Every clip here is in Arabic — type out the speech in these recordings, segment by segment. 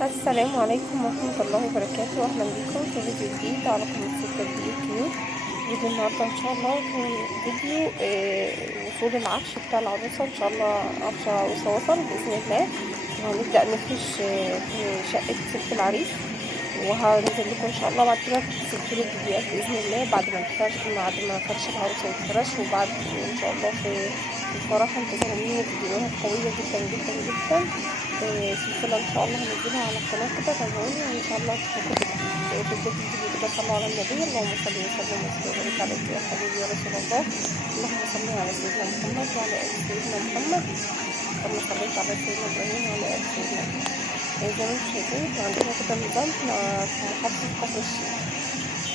السلام عليكم ورحمة الله وبركاته. أهلا بكم في فيديو جديد على قناة ستة اليوتيوب. فيديو النهاردة إن شاء الله يكون فيديو وصول العفش بتاع العروسة. إن شاء الله عفش العروسة وصل بإذن الله، وهنبدأ نفرش في شقة ست العريس، وهنزل لكم إن شاء الله بعد كده في سلسلة فيديوهات بإذن الله بعد ما فرش العروسة يتفرش، وبعد إن شاء الله في الفرح انتظروا مني فيديوهات قوية جدا جدا جدا. سلسلة إن شاء الله هنزلها على القناة كده، تابعوني وإن شاء الله تشوفوا في الفيديو كده. صلوا على النبي، اللهم صل وسلم وبارك عليك يا حبيبي يا رسول الله. اللهم صل على سيدنا محمد وعلى آل سيدنا محمد كما صليت على سيدنا إبراهيم وعلى آل سيدنا محمد. زي ما انتم شايفين عندنا كده نظام في محافظة كفر الشيخ.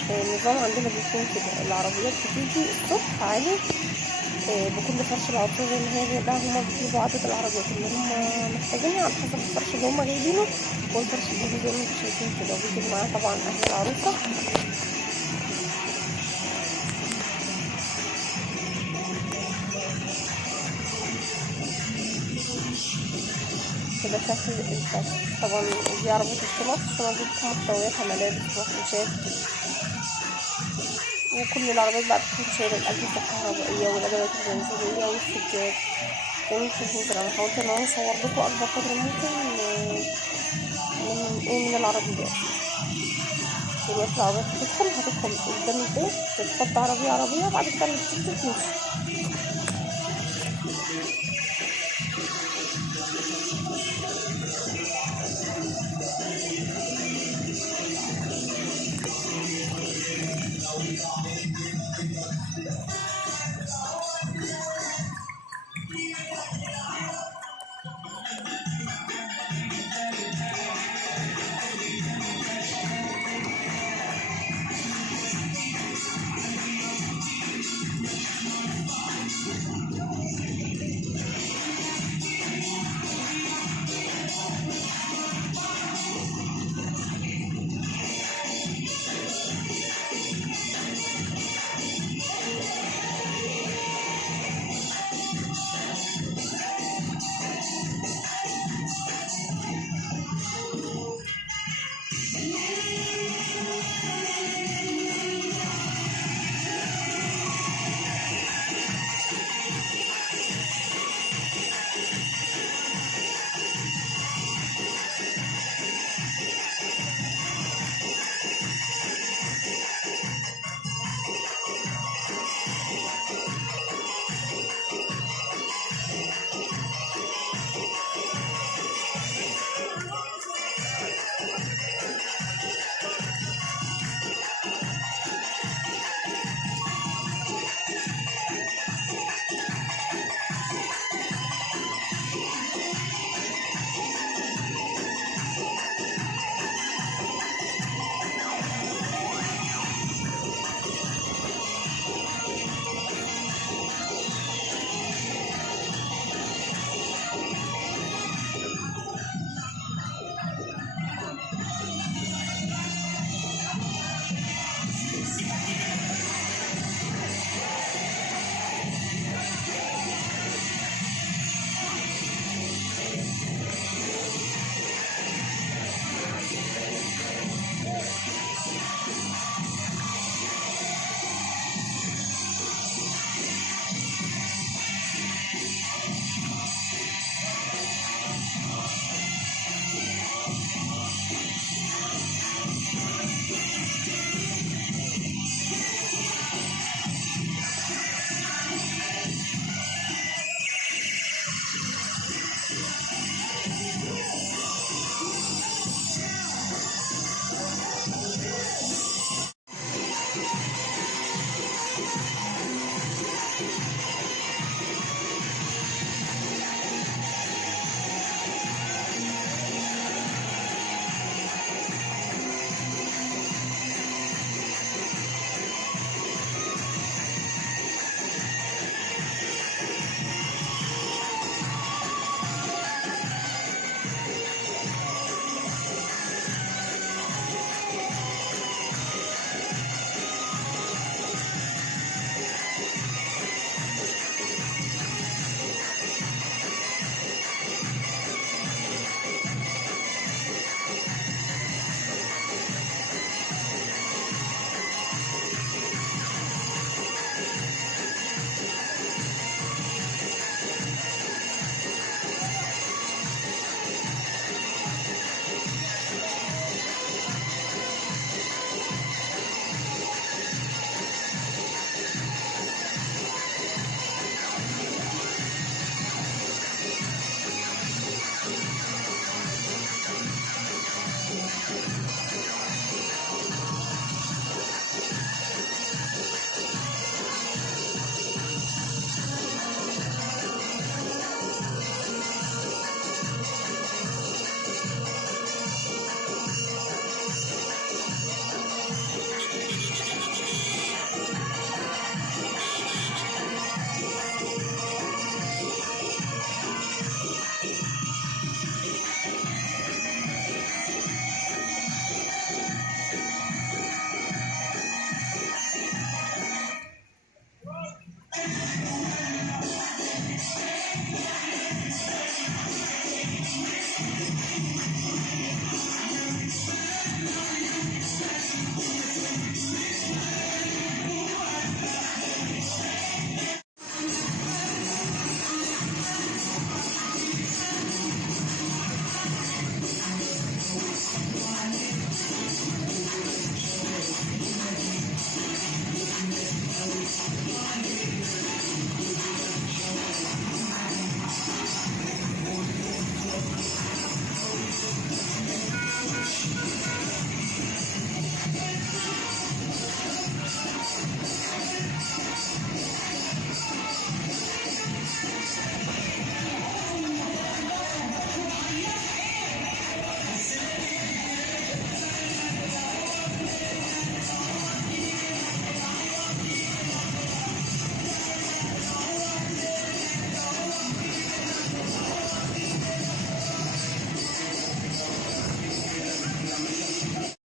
النظام عندنا بيكون كده: العربيات بتيجي الصبح عادي بكل فرش العروسة زي ما هي جايباها. هما بيجيبوا عدد العربيات اللي هما محتاجينها على حسب الفرش اللي هما جايبينه، والفرش بيجي زي ما انتم شايفين كده، وبيجي معاه طبعا أهل العروسة. كده شكل الفرش. طبعا دي عربية الشنط دي بتكون محتوياتها ملابس ومفروشات، وكل العربيات بقى بتكون شايلة الأجهزة الكهربائية والأدوات البنزينية والسجاد. زي ما انتم شايفين كده أنا حاولت إن أنا أصور لكم أكبر قدر ممكن من العربيات. دلوقتي العربيات هتدخل قدام البيت، بتحط عربية عربية، بعد كده بتمشي.